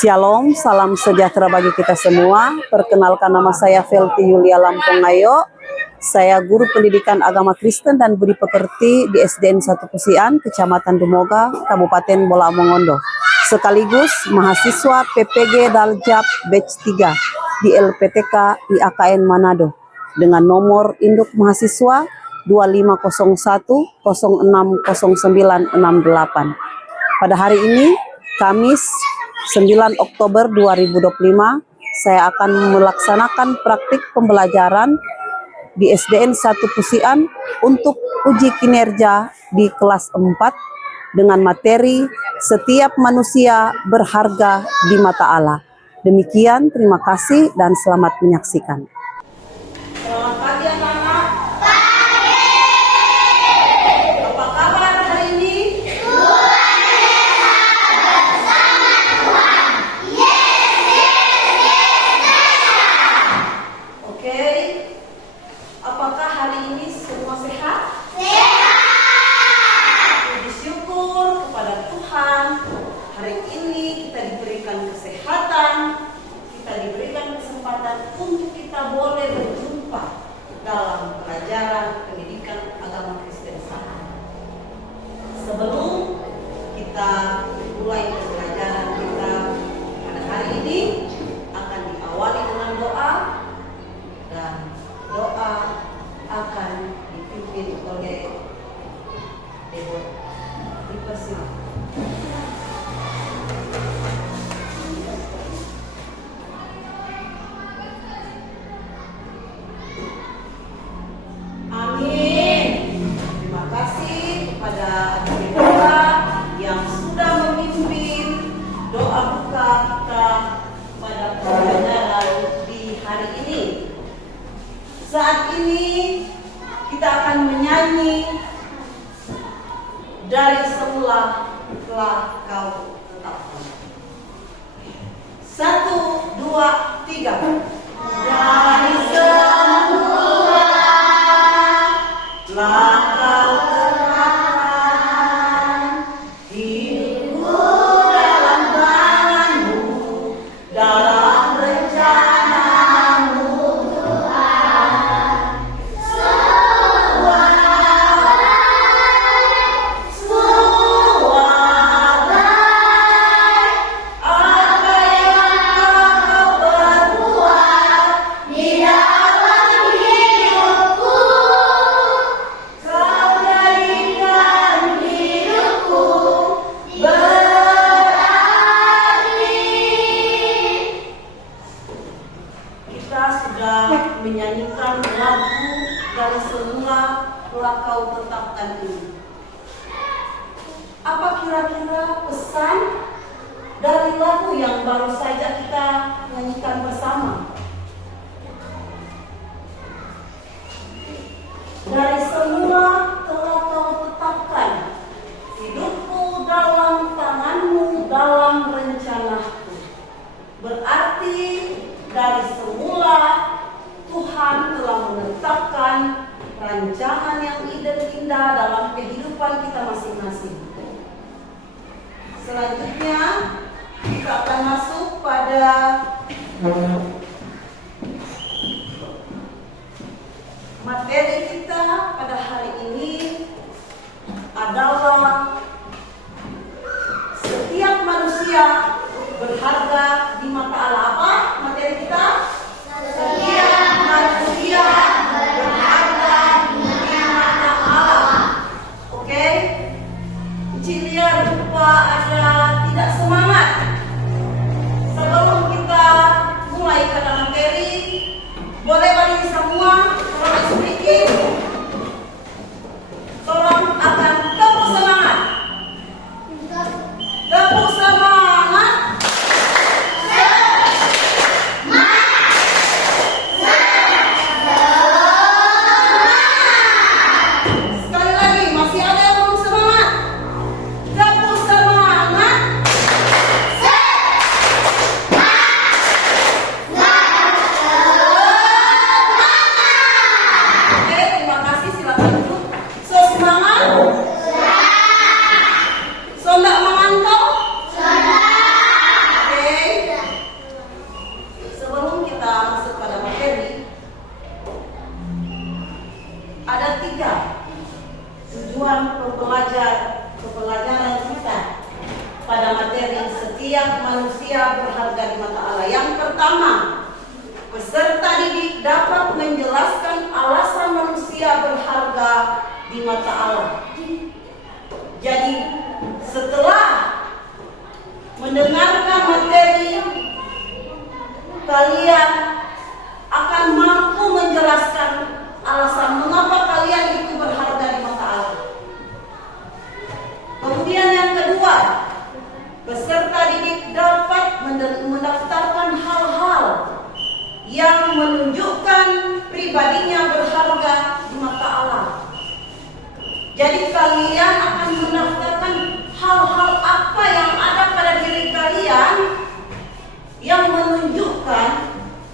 Shalom, salam sejahtera bagi kita semua. Perkenalkan, nama saya Felty Yulia Lampongayo. Saya guru pendidikan agama Kristen dan budi pekerti di SDN 1 Pusian, Kecamatan Dumoga, Kabupaten Bola Mongondo. Sekaligus mahasiswa PPG Daljab Batch 3 di LPTK IAKN Manado dengan nomor induk mahasiswa 2501060968. Pada hari ini, Kamis 9 Oktober 2025, saya akan melaksanakan praktik pembelajaran di SDN 1 Pusian untuk uji kinerja di kelas 4 dengan materi setiap manusia berharga di mata Allah. Demikian, terima kasih dan selamat menyaksikan. Selamat pagi anak-anak. Apa kabar hari ini? Oke. Apakah hari ini semua sehat? Puji syukur kepada Tuhan. Hari ini kita diberikan kesehatan, kita diberikan kesempatan untuk kita boleh berjumpa dalam pelajaran pendidikan agama Kristen sana. Sebelum kita mulai pembelajaran kita pada hari ini, akan diawali dengan doa, dan doa akan dipimpin oleh Dewa. Dipersilakan. Amin. Terima kasih kepada Dewa yang sudah memimpin doa buka kita pada pembelajaran di hari ini. Saat ini kita akan menyanyi dari semula telah kau tetapkan. 1, 2, 3. Dari semula telah kau tetapkan hidupku dalam tanganmu, dalam rencanamu Tuhan. Semua baik, apa yang kau berbuat di dalam hidupku. Kau jadikan hidupku berarti. Kita sudah menyanyikan lagu dari semula telah kau tetapkan ini. Apa kira-kira pesan dari lagu yang baru saja kita nyanyikan bersama? Dari semula telah kau tetapkan hidupku dalam tanganmu, dalam rencanaku. Berarti dari semula Tuhan telah menetapkan rancangan yang indah dalam kehidupan kita masing-masing. Selanjutnya kita akan masuk pada materi kita pada hari ini adalah setiap manusia berharga di mata Allah. Apa materi kita? Setiap manusia berharga di mata Allah. Oke? Cilia lupa ada tidak semangat. Sebelum kita mulai kalian akan mampu menjelaskan alasan mengapa kalian itu berharga di mata Allah. Kemudian yang kedua, peserta didik dapat mendaftarkan hal-hal yang menunjukkan pribadinya berharga di mata Allah. Jadi kalian akan mendaftarkan hal-hal apa yang ada pada diri kalian yang menunjukkan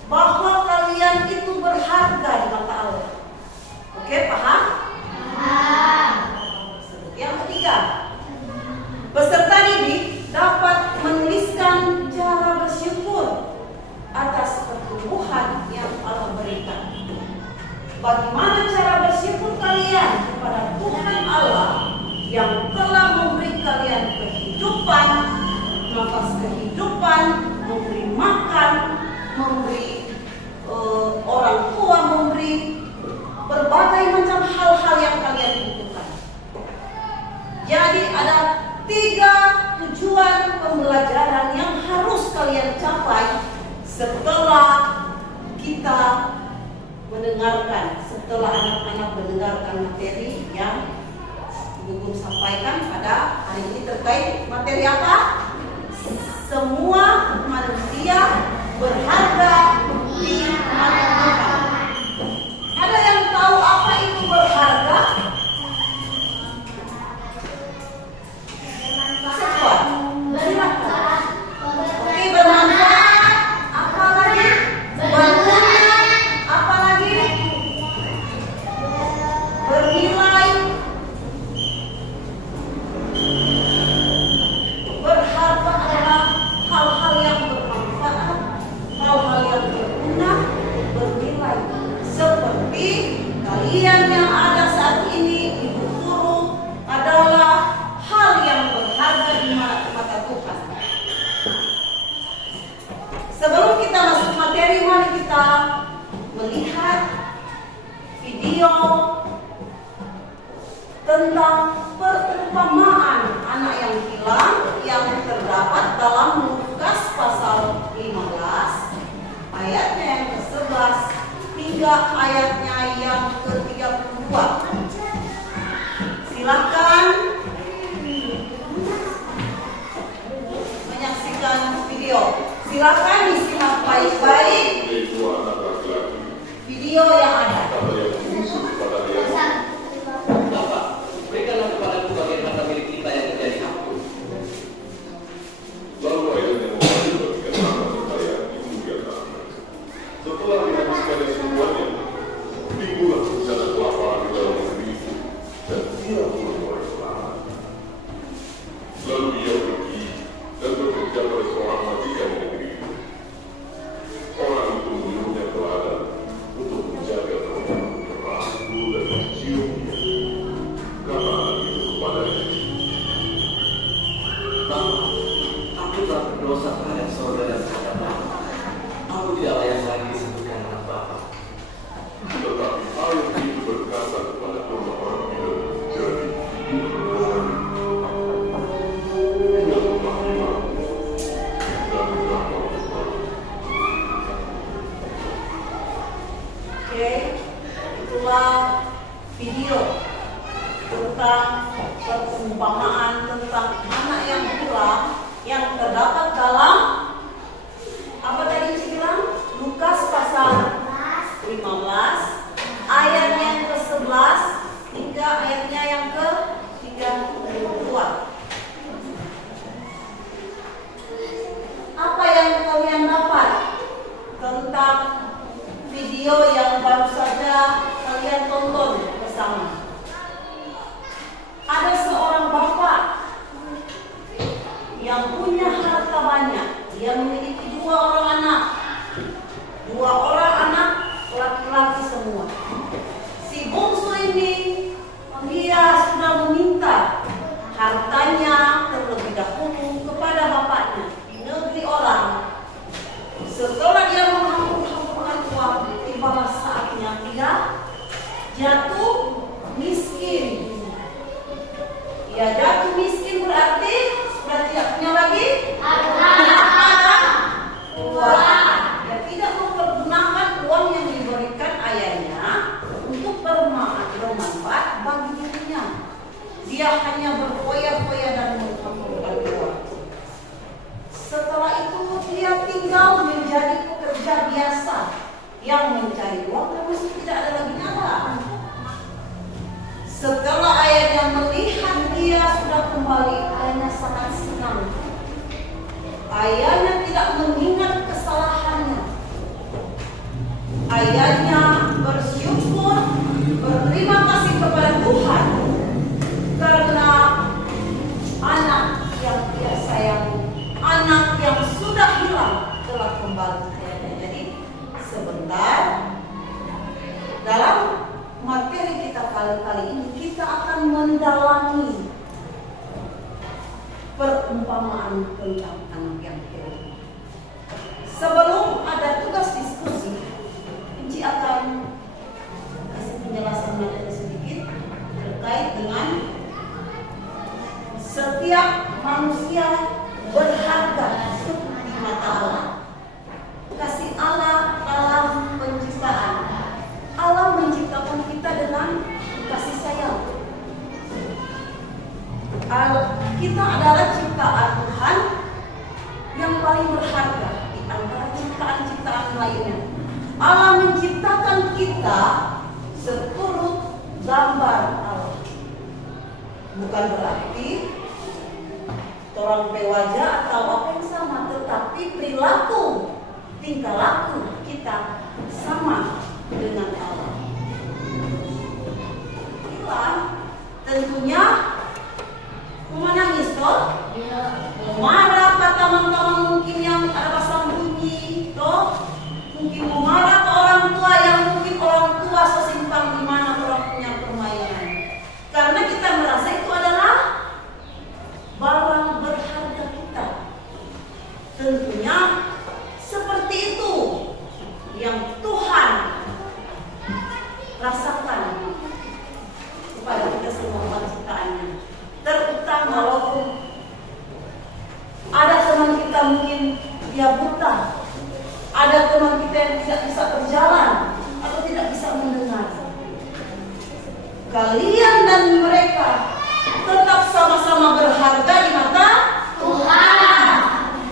bahwa kalian itu berharga di mata Allah. Oke, paham? Paham. Yang ketiga, peserta didik dapat menuliskan cara bersyukur atas pertumbuhan yang Allah berikan. Bagaimana cara bersyukur kalian kepada Tuhan Allah yang telah memberi kalian kehidupan, nafas kehidupan, memberi makan, memberi orang tua, memberi berbagai macam hal-hal yang kalian butuhkan. Jadi ada 3 tujuan pembelajaran yang harus kalian capai setelah kita mendengarkan, setelah anak-anak mendengarkan materi yang Ibu Guru sampaikan pada hari ini. Terkait materi apa? Semua manusia berharga di mata Tuhan. Ada yang tahu apa itu berharga? Silakan. Oke, bermanfaat. Apa lagi? Berguna. Apa lagi? Bernilai. Berharga adalah hal-hal yang bermanfaat, hal-hal yang berguna, bernilai. Seperti kalian yang ada saat ini, Ibu Guru, adalah hal yang berharga di mata Tuhan. Sebelum kita masuk materi, mari kita melihat video tentang perumpamaan anak yang hilang yang terdapat dalam Lukas pasal 15 ayatnya yang ke-11 hingga ayatnya yang ke-32. Silakan menyaksikan video. Silakan disimak baik-baik video yang ada. Bapak, berikanlah kepadaku bagian harta milik kita yang menjadi hakku. Lalu ayah yang memanggil bagikan tanah kekayaan itu dia tanah. Setelah dihabiskannya semuanya, timbullah bencana kelaparan di dalam negeri itu, dan ia pun mulai melarat. Lalu ia pergi dan bekerja pada seorang majikan di negeri itu. Orang itu menyuruhnya ke ladang untuk menjaga ternak ragu dan menciumnya. Kata anak itu kepadanya, Bapak, aku telah berdosa terhadap saudara dan terhadap Bapak. Aku tidak layak lagi disebutkan anak Bapak. tetapi ayah itu berkata kepada kedua orang itu, jadi tinggal kemahiranmu dan berapa besar. Oke, itulah video tentang perumpamaan tentang anak yang hilang yang terdapat dalam apa tadi Ci bilang? Lukas pasal 15 ayatnya yang ke-11 hingga ayatnya yang ke-32. Apa yang kalian dapat tentang video yang baru saja kalian tonton bersama? Ada seorang bapak yang punya harta banyak. Dia memiliki 2 orang anak. 2 orang anak laki-laki semua. Si bungsu ini dia sudah meminta hartanya terlebih dahulu kepada bapaknya di negeri orang. Setelah dia menghambur-hamburkan uang, tibalah saatnya dia jatuh miskin. Ya, jatuh miskin berarti sudah tidak punya lagi harta. Uang. Jadi dia hanya berfoya-foya dan menghampurkan uang. Setelah itu dia tinggal menjadi pekerja biasa yang mencari uang dan mesti tidak ada lagi nyala. Setelah ayahnya melihat dia sudah kembali, ayahnya sangat senang. Ayahnya tidak mengingat kesalahannya. Ayahnya bersyukur, berterima kasih kepada Tuhan karena anak yang dia sayangi, anak yang sudah hilang telah kembali. Jadi sebentar dalam materi kita kali ini kita akan mendalami perumpamaan tentang anak yang hilang. Sebelum ada tugas diskusi, Inci akan kasih penjelasan materi sedikit terkait dengan setiap manusia berharga di mata Allah. Kasih Allah dalam penciptaan. Allah menciptakan kita dengan kasih sayang. Kita adalah ciptaan Tuhan yang paling berharga di antara ciptaan-ciptaan lainnya. Allah menciptakan kita seturut gambar Allah. Bukan berarti orang wajah atau apa yang sama, tetapi perilaku, tingkah laku kita sama dengan Allah. Hilang tentunya mau nangis toh, mau marah ke teman-teman mungkin yang ada pasang bunyi toh, mungkin mau marah ke orang tua yang mungkin orang tua sesimpang di mana orang punya permainan, karena kita merasa itu adalah barang berharga kita. Tentunya seperti itu yang Tuhan rasakan kepada kita semua ciptaannya. Terutama walaupun ada teman kita mungkin dia buta, ada teman kita yang tidak bisa berjalan atau tidak bisa mendengar. Kalian dan mereka tetap sama-sama berharga di mata Tuhan.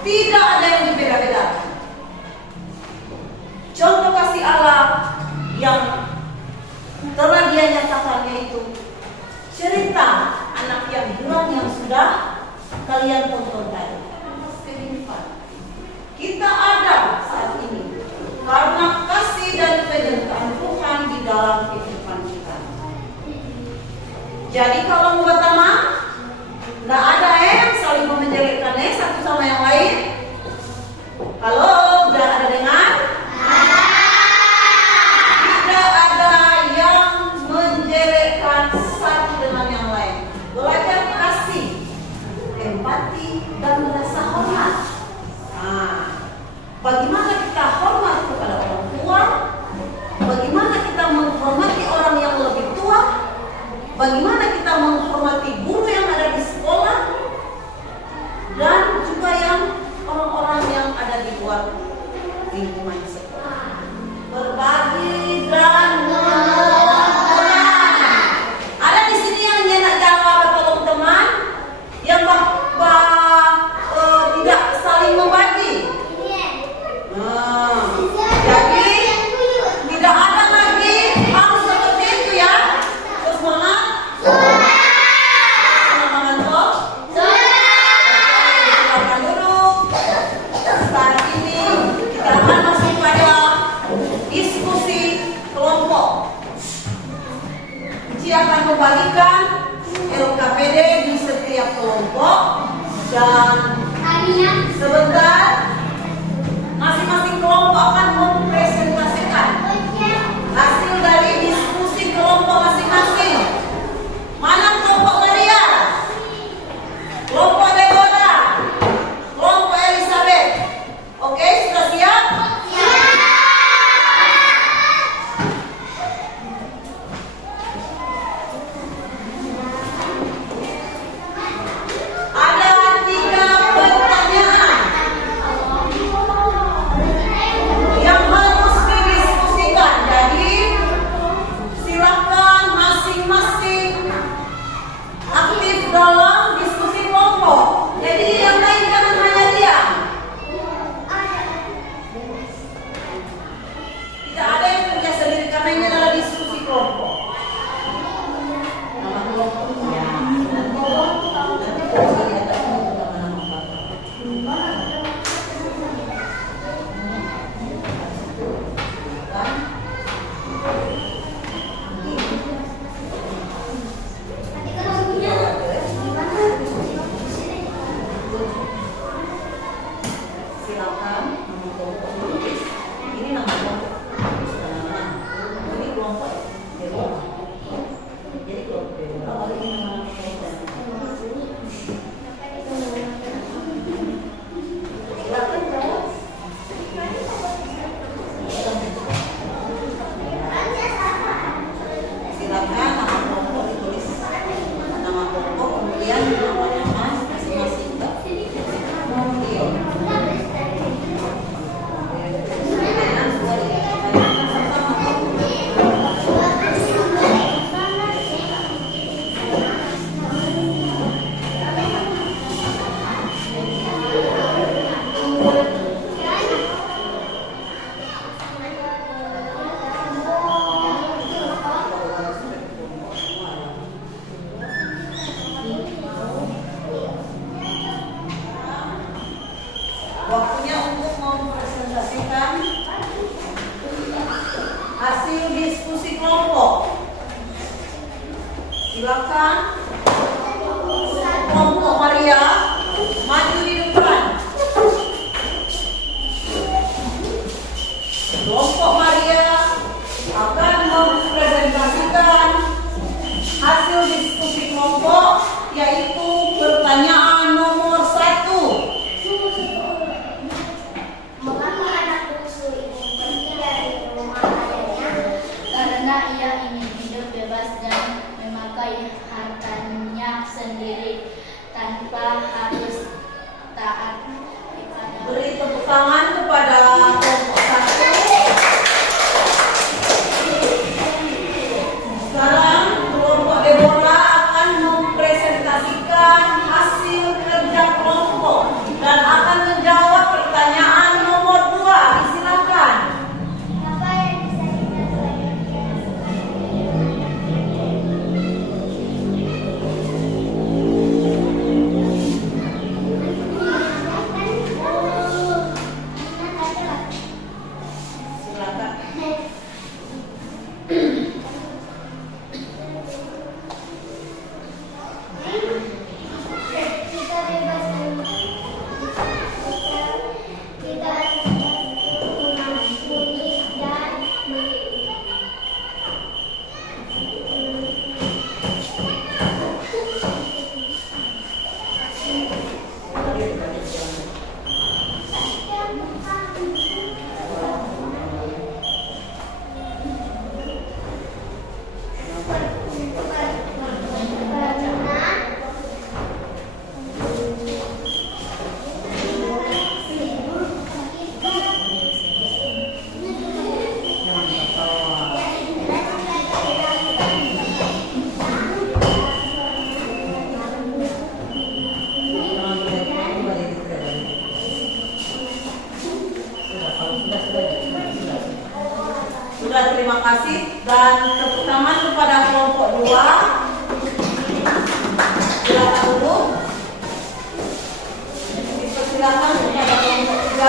Tidak ada yang berbeda-beda. Contoh kasih Allah yang telah dia nyatakan yaitu cerita anak yang hilang yang sudah kalian tonton tadi. Kita ada saat ini karena kasih dan penyertaan Tuhan di dalam kehidupan kita. Jadi kalau mau pertama, nggak ada yang saling menjelekkan satu sama yang lain. Halo, udah ada dengar? Tidak ada yang menjelekkan satu dengan yang lain. Belajar kasih, empati, dan rasa hormat. Nah, bagaimana kita hormat kepada orang tua? Bagaimana kita menghormati orang yang lebih tua? Bagaimana kita menghormati guru yang ada di sekolah? Dan juga yang orang-orang yang ada di luar lingkungan sekolah. Berbagi dan menolong. Ada di sini yang nyenak jawab tolong teman yang tidak saling membagi. Jadi tidak ada lagi harus seperti itu ya. Semangat. Semangat toh. Silakan duduk. Saat ini kita akan masuk pada diskusi kelompok. Uci akan membagikan LKPD di setiap kelompok dan sebentar masing-masing kelompok akan mempresentasikan hasil dari diskusi kelompok masing-masing. Mana kelompok Maria? Kelompok Deborah? Kelompok Elizabeth? Oke, sudah siap? Ada 30 Silakan. Kelompok Maria maju di depan. Kelompok Maria akan mempresentasikan hasil diskusi kelompok, yaitu pertanyaan nomor 1. Mengapa anak bungsu ini pergi dari rumah ayahnya? Karena ia ingin hidup bebas dan memakai hartanya sendiri tanpa harus taat kepada. Beri tepuk tangan kepada kelompok 1. Sekarang kelompok Deborah akan mempresentasikan hasil kerja kelompok dan akan menjawab pertanyaan nomor 2. Silakan. Apa yang bisa kita pelajari? Silakan. Kita bebas kita mengampuni dan Sudah, terima kasih dan tepuk tangan kepada kelompok 2. Silakan dulu. Dipersilakan kepada kelompok 3.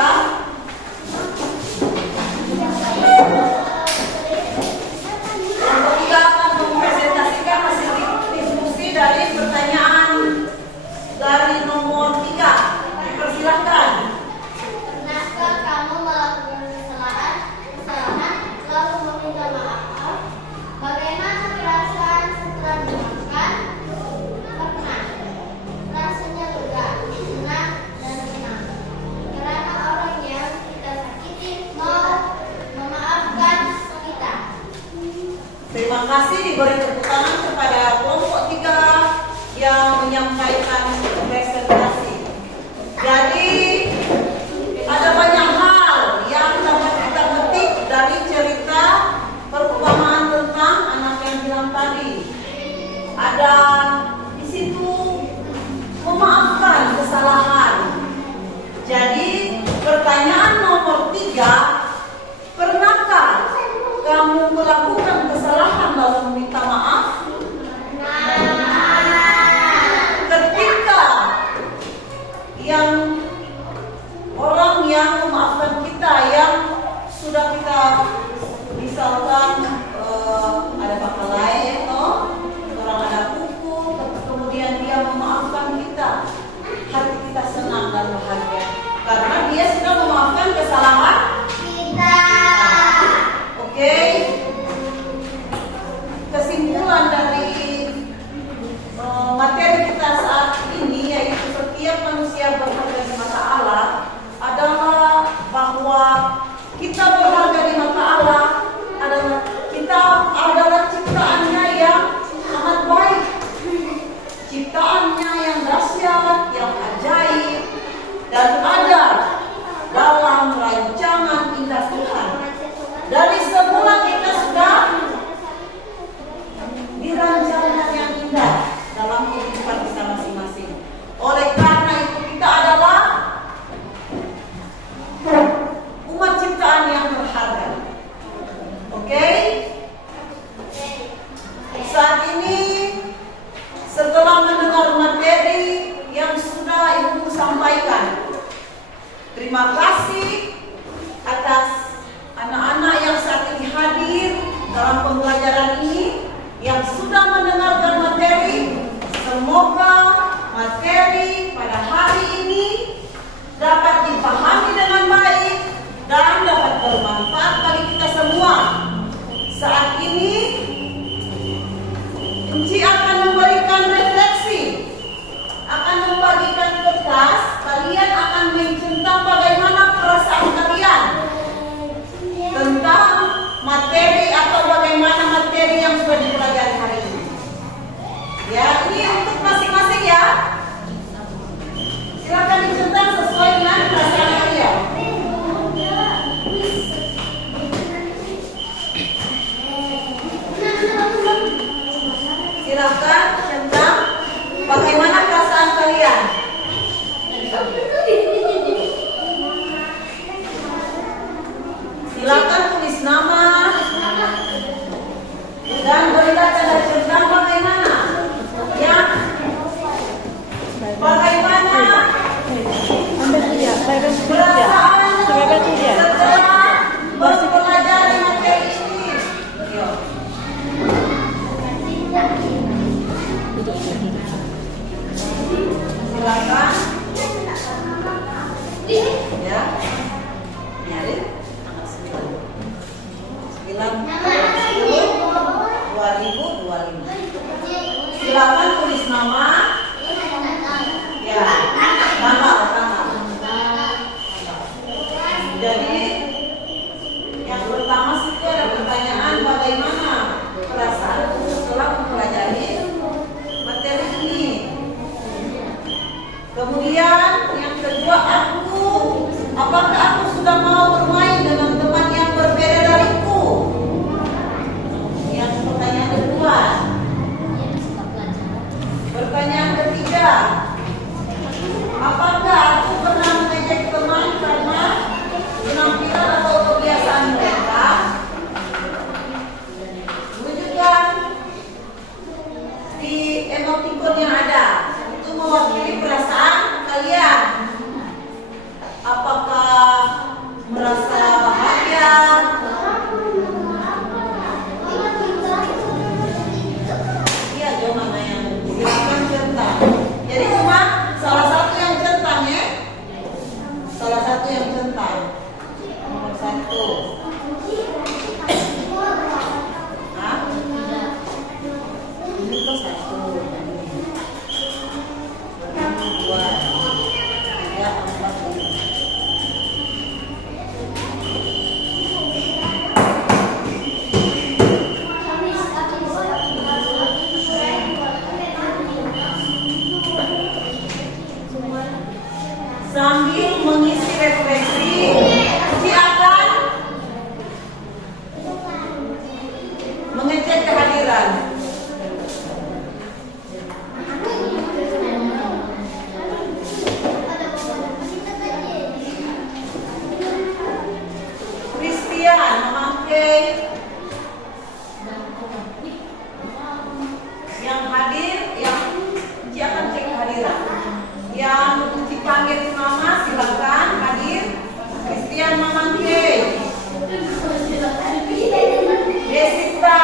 Kelompok 3 akan mempresentasikan hasil diskusi dari pertanyaan dari nomor 3. Dipersilakan. Pernahkah kamu melakukan kesalahan lalu meminta maaf? Bagaimana perasaan setelah dimaafkan? Pernah. Rasanya lega, senang, dan senang. Karena orang yang kita sakiti mau memaafkan kita. Terima kasih, diberi tepuk tangan kepada kelompok 3 yang menyampaikan presentasi. Jadi ada banyak hal yang dapat kita petik dari cerita perumpamaan tentang anak yang hilang tadi. Ada di situ memaafkan kesalahan. Jadi pertanyaan nomor 3, pernahkah kamu melakukan kesalahan lalu meminta maaf? Ketika yang orang yang memaafkan kita, yang sudah kita misalkan ada bakal lain, orang ada pukul, kemudian dia memaafkan kita, hati kita senang dan bahagia karena dia sudah memaafkan kesalahan Kita. Oke. Kesimpulan dari materi kita saat ini, yaitu setiap manusia berharga di mata Allah, adalah bahwa kita berharga di mata Allah adalah kita adalah ciptaannya yang sangat baik, ciptaannya yang dahsyat, yang ajaib, dan ada dalam rancangan indah Tuhan. Dari semula kita sudah dirancangkan yang indah dalam kehidupan kita masing-masing. Oleh karena itu kita adalah umat ciptaan yang berharga. Oke? Saat ini setelah mendengar materi yang sudah Ibu sampaikan, terima kasih atas anak-anak yang saat ini hadir dalam pembelajaran ini, yang sudah mendengarkan materi materi pada hari ini dapat dipahami dengan baik dan dapat bermanfaat bagi kita semua. Saat ini Kunci akan memberikan refleksi, akan membagikan kertas. Kalian akan mencentang bagaimana perasaan kalian tentang materi atau bagaimana materi yang sudah dipelajari hari ini. Ya, ini untuk masing-masing ya. Silakan dicentang sesuai dengan perasaan kalian. Silakan centang bagaimana perasaan kalian. Silakan tulis nama dan berikan tanda centang bagaimana. Ya, bagaimana perasaan setelah mempelajari materi ini. Silakan. Ya. Nyari tanggal 9/10/2025. Silakan tulis nama. Ya. Tanggal. Jadi yang pertama itu ada pertanyaan bagaimana perasaan setelah mempelajari materi ini. Kemudian yang kedua, apakah aku sudah mau bermain dengan teman yang berbeda dariku? Yang pertanyaan kedua. Pertanyaan ketiga, apakah aku pernah mengejek teman karena penampilan atau kebiasaan mereka? Tunjukkan di emoticon yang ada. Itu mewakili perasaan kalian. Apakah merasa bahagia? Iya, dong mana yang silakan centang. Jadi cuma salah satu yang centang ya. Salah satu yang centang. Nomor 1. Hah? Ini tuh 1. 2, 3, 4, 5. Sambil mengisi refleksi, silakan mengecek kehadiran. Christian memakai yang hadir, yang akan cek kehadiran. Yang dipanggil nama silakan hadir. Christian Mamangke, Desita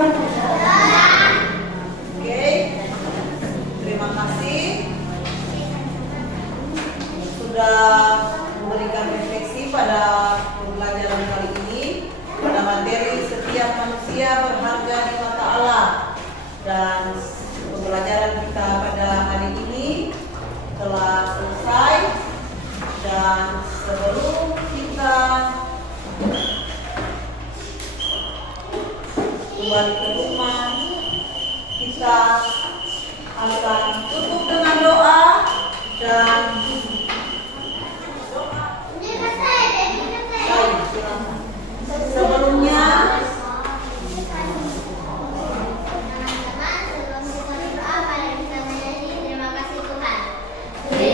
Oke, terima kasih sudah memberikan refleksi pada pembelajaran kali ini pada materi setiap manusia berharga di mata Allah. Dan pembelajaran kita pada hari ini telah selesai, dan sebelum kita kembali ke rumah, kita akan tutup dengan doa. Dan sebelumnya teman-teman, sebelum kita berdoa, mari kita menyanyi terima kasih Tuhan. Oke,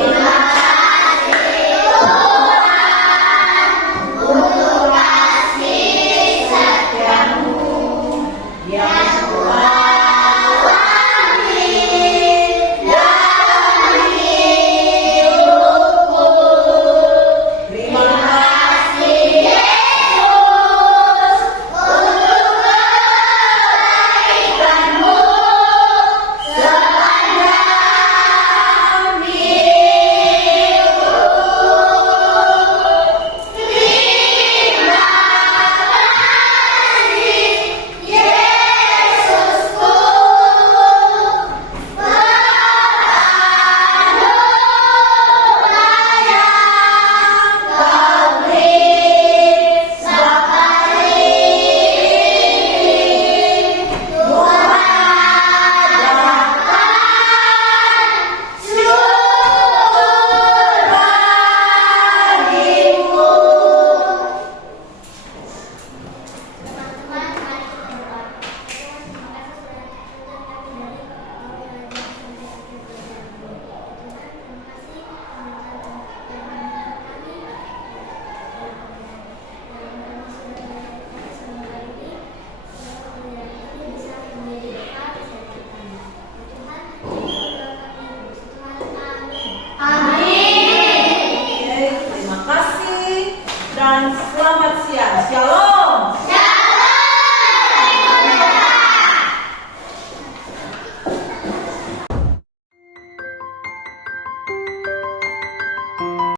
terima kasih dan selamat siang. Shalom.